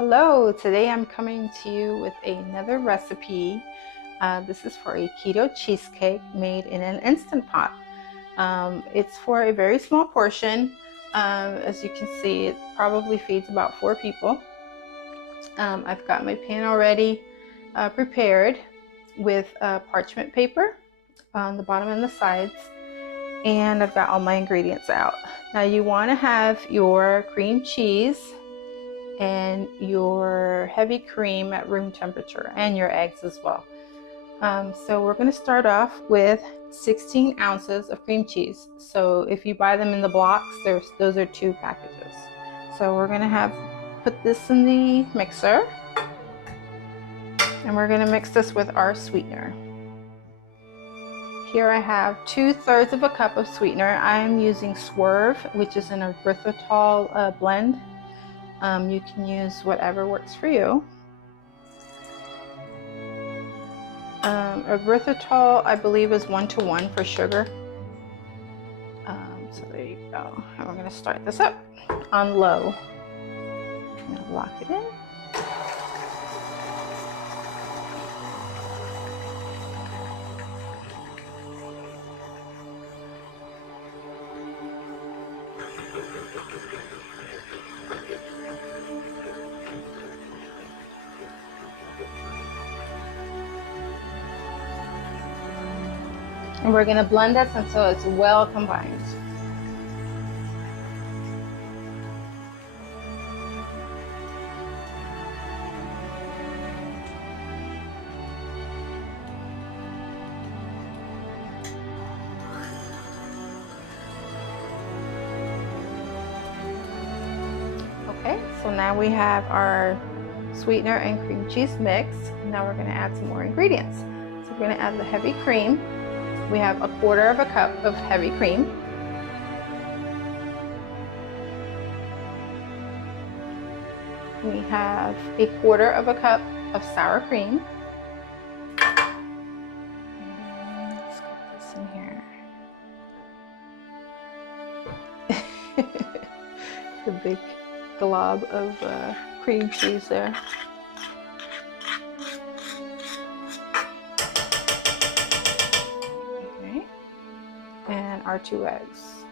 Hello, today I'm coming to you with another recipe. This is for a keto cheesecake made in an Instant Pot. It's for a very small portion. As you can see, it probably feeds about 4 people. I've got my pan already prepared with parchment paper on the bottom and the sides, and I've got all my ingredients out. Now you want to have your cream cheese and your heavy cream at room temperature, and your eggs as well. So we're going to start off with 16 ounces of cream cheese. So if you buy them in the blocks, those are 2 packages. So we're going to put this in the mixer, and we're going to mix this with our sweetener. Here I have 2/3 of a cup of sweetener. I'm using Swerve, which is an erythritol blend. You can use whatever works for you. Erythritol, I believe, is 1:1 for sugar. So there you go. And we're going to start this up on low. I'm going to lock it in. And we're going to blend this until it's well combined. Okay, so now we have our sweetener and cream cheese mixed. Now we're going to add some more ingredients. So we're going to add the heavy cream. We have 1/4 of a cup of heavy cream. We have 1/4 of a cup of sour cream. Let's get this in here. The big glob of cream cheese there. And our 2 eggs.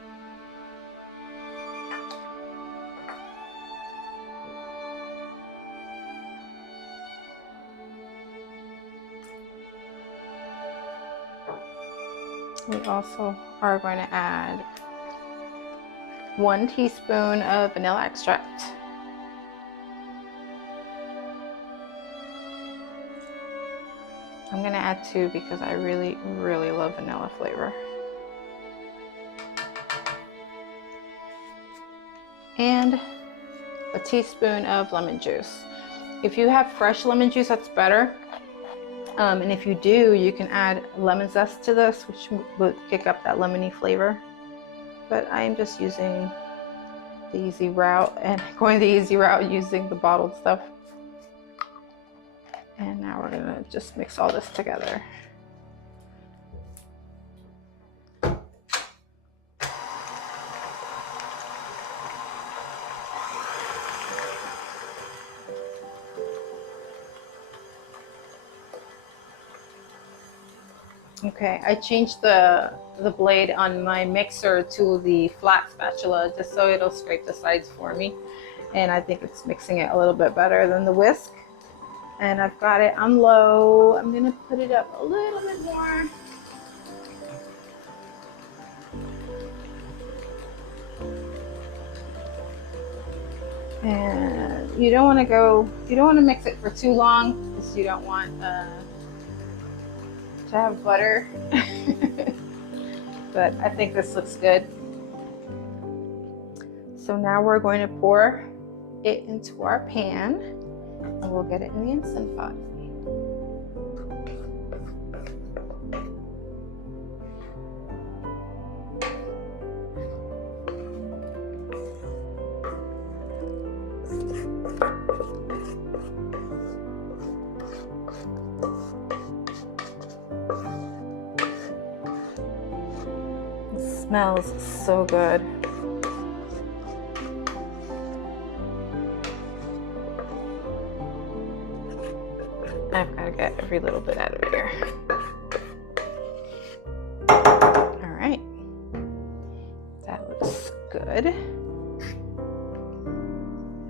We also are going to add 1 teaspoon of vanilla extract. I'm going to add 2 because I really love vanilla flavor. And a teaspoon of lemon juice. If you have fresh lemon juice, that's better. And if you do, you can add lemon zest to this, which would kick up that lemony flavor. But I'm just using the easy route and going the easy route using the bottled stuff. And now we're gonna just mix all this together. Okay, I changed the blade on my mixer to the flat spatula just so it'll scrape the sides for me. And I think it's mixing it a little bit better than the whisk. And I've got it on low. I'm gonna put it up a little bit more. And you don't want to mix it for too long because you don't want to have butter. But I think this looks good. So now we're going to pour it into our pan, and we'll get it in the Instant Pot. Smells so good. Gotta get every little bit out of here. All right, that looks good.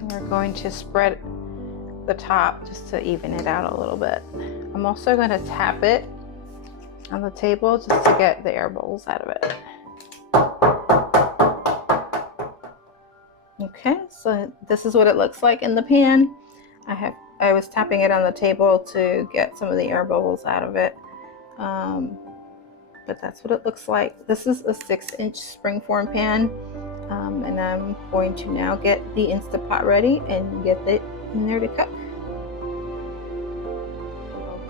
And we're going to spread the top just to even it out a little bit. I'm also going to tap it on the table just to get the air bubbles out of it. Okay, so this is what it looks like in the pan. I was tapping it on the table to get some of the air bubbles out of it. But that's what it looks like. This is a 6-inch springform pan. And I'm going to now get the Instant Pot ready and get it in there to cook.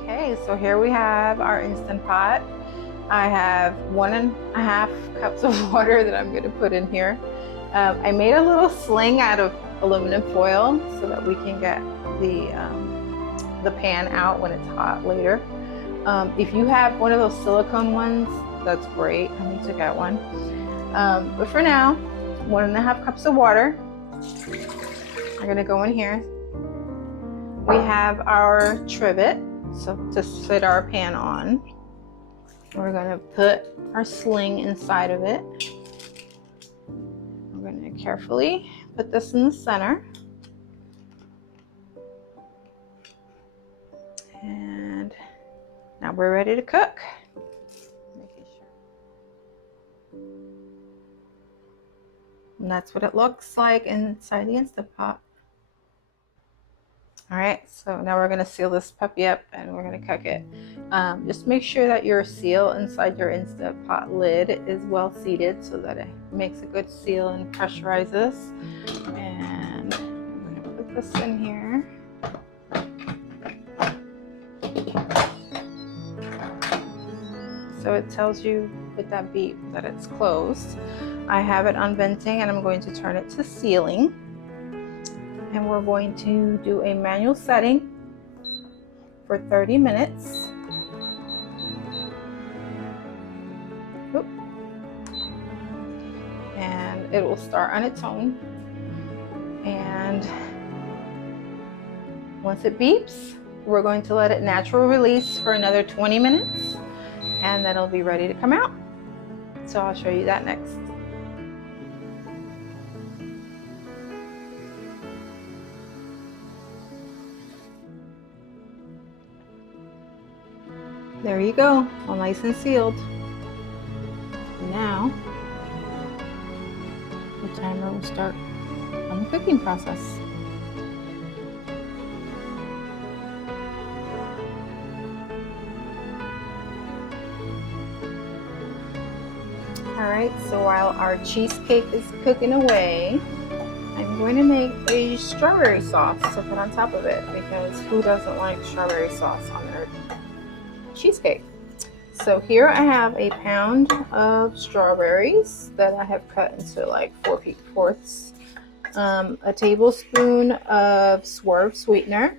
Okay, so here we have our Instant Pot. I have 1.5 cups of water that I'm going to put in here. I made a little sling out of aluminum foil so that we can get the pan out when it's hot later. If you have one of those silicone ones, that's great. I need to get one. But for now, 1.5 cups of water are going to go in here. We have our trivet, so to sit our pan on. We're going to put our sling inside of it. We're going to carefully put this in the center. And now we're ready to cook. And that's what it looks like inside the Instant Pot. All right, so now we're going to seal this puppy up and we're going to cook it. Just make sure that your seal inside your Instant Pot lid is well seated so that it makes a good seal and pressurizes. And I'm going to put this in here. So it tells you with that beep that it's closed. I have it on venting and I'm going to turn it to sealing. And we're going to do a manual setting for 30 minutes. Oop. And it will start on its own. And once it beeps, we're going to let it natural release for another 20 minutes. And then it'll be ready to come out. So I'll show you that next. There you go, all nice and sealed. Now, the timer will start on the cooking process. Alright, so while our cheesecake is cooking away, I'm going to make a strawberry sauce to put on top of it, because who doesn't like strawberry sauce on their cheesecake? So here I have a pound of strawberries that I have cut into like 4/4, a tablespoon of Swerve sweetener,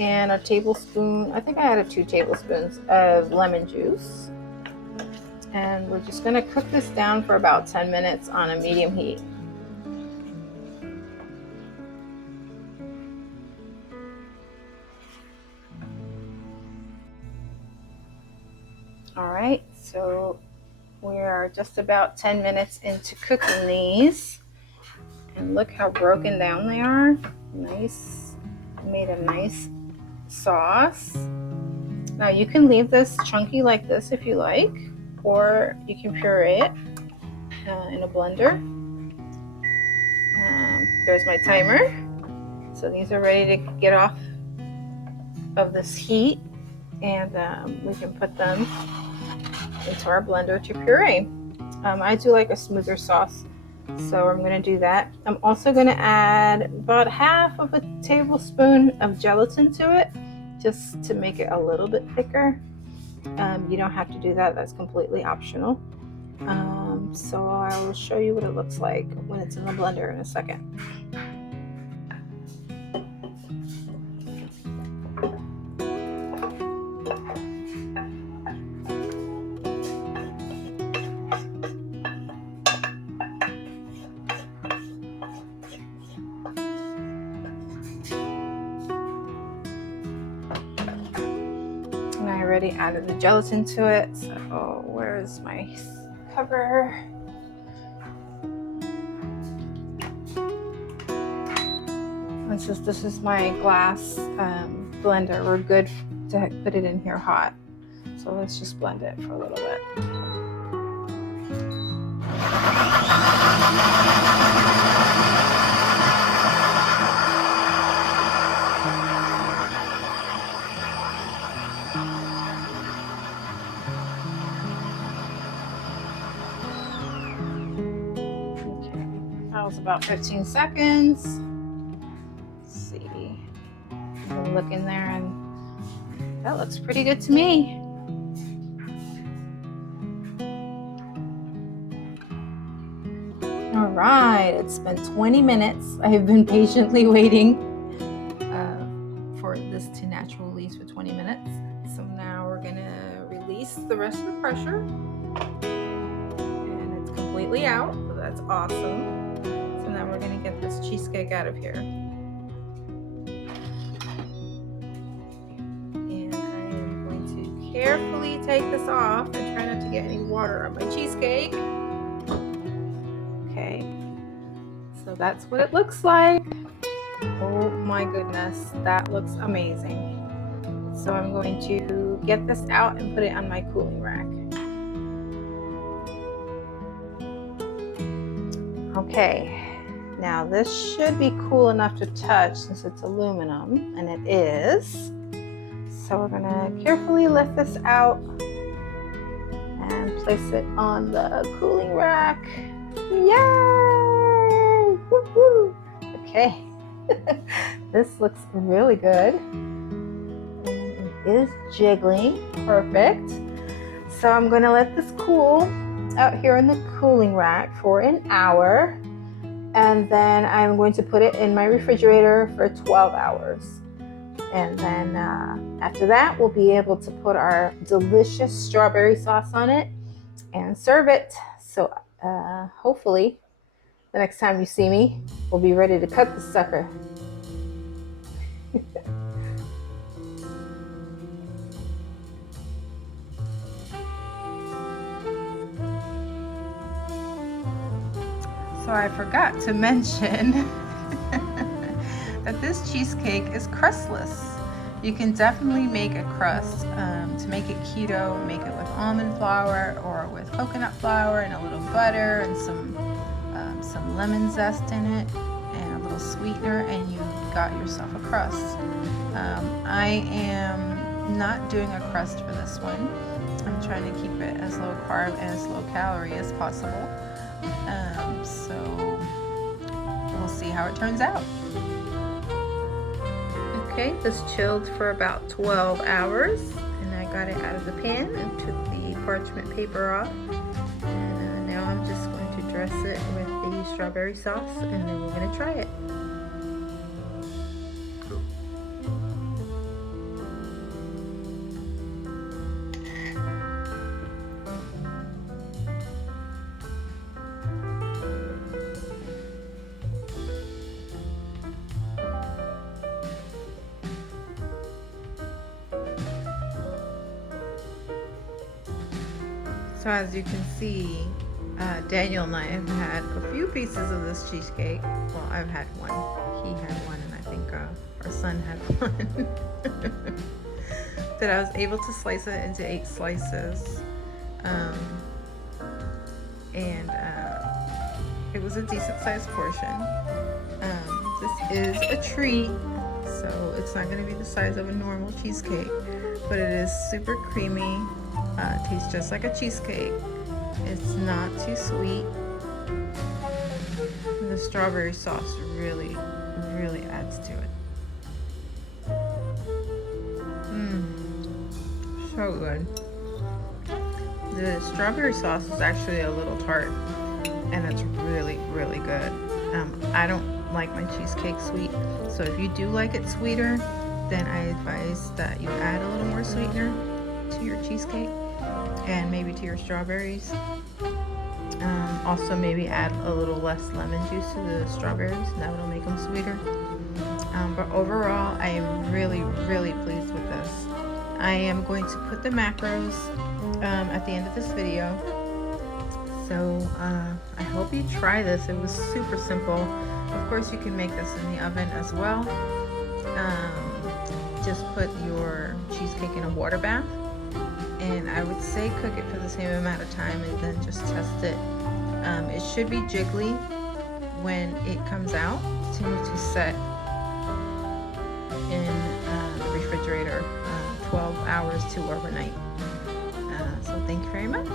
and a tablespoon, I think I added 2 tablespoons of lemon juice. And we're just going to cook this down for about 10 minutes on a medium heat. All right, so we are just about 10 minutes into cooking these. And look how broken down they are. Nice, made a nice sauce. Now you can leave this chunky like this if you like, or you can puree it in a blender. There's my timer. So these are ready to get off of this heat, and we can put them into our blender to puree. I do like a smoother sauce, so I'm going to do that. I'm also going to add about 1/2 of a tablespoon of gelatin to it, just to make it a little bit thicker. You don't have to do that, that's completely optional. So I will show you what it looks like when it's in the blender in a second. already added the gelatin to it. So where's my cover? And since this is my glass blender, we're good to put it in here hot. So let's just blend it for a little bit. Okay, that was about 15 seconds. Let's see. I'll look in there, and that looks pretty good to me. All right, it's been 20 minutes. I have been patiently waiting for this to naturally release for 20 minutes. So now we're gonna release the rest of the pressure. And it's completely out, so that's awesome. So now we're gonna get this cheesecake out of here. And I am going to carefully take this off and try not to get any water on my cheesecake. Okay, so that's what it looks like. Oh my goodness, that looks amazing. So I'm going to get this out and put it on my cooling rack. Okay, now this should be cool enough to touch since it's aluminum, and it is. So we're gonna carefully lift this out and place it on the cooling rack. Yay! Woo-hoo! Okay, this looks really good. And it is jiggling, perfect. So I'm gonna let this cool out here in the cooling rack for an hour, and then I'm going to put it in my refrigerator for 12 hours. And then after that, we'll be able to put our delicious strawberry sauce on it and serve it. So hopefully the next time you see me, we'll be ready to cut the sucker. So I forgot to mention that this cheesecake is crustless. You can definitely make a crust. To make it keto, make it with almond flour or with coconut flour and a little butter and some lemon zest in it and a little sweetener, and you got yourself a crust. I am not doing a crust for this one. I'm trying to keep it as low carb and as low calorie as possible. So we'll see how it turns out. Okay, this chilled for about 12 hours, and I got it out of the pan and took the parchment paper off. And now I'm just going to dress it with the strawberry sauce, and then we're going to try it. So as you can see, Daniel and I have had a few pieces of this cheesecake. Well, I've had one, he had one, and I think our son had one. That I was able to slice it into 8 slices. And it was a decent sized portion. This is a treat, so it's not going to be the size of a normal cheesecake, but it is super creamy. Tastes just like a cheesecake. It's not too sweet. The strawberry sauce really adds to it. So good. The strawberry sauce is actually a little tart, and it's really good. I don't like my cheesecake sweet, so if you do like it sweeter, then I advise that you add a little more sweetener to your cheesecake and maybe to your strawberries. Also maybe add a little less lemon juice to the strawberries, and that will make them sweeter. But overall, I am really pleased with this. I am going to put the macros at the end of this video. So I hope you try this. It was super simple. Of course, you can make this in the oven as well. Just put your cheesecake in a water bath, and I would say cook it for the same amount of time and then just test it. It should be jiggly when it comes out. Continue to set in the refrigerator 12 hours to overnight. So thank you very much.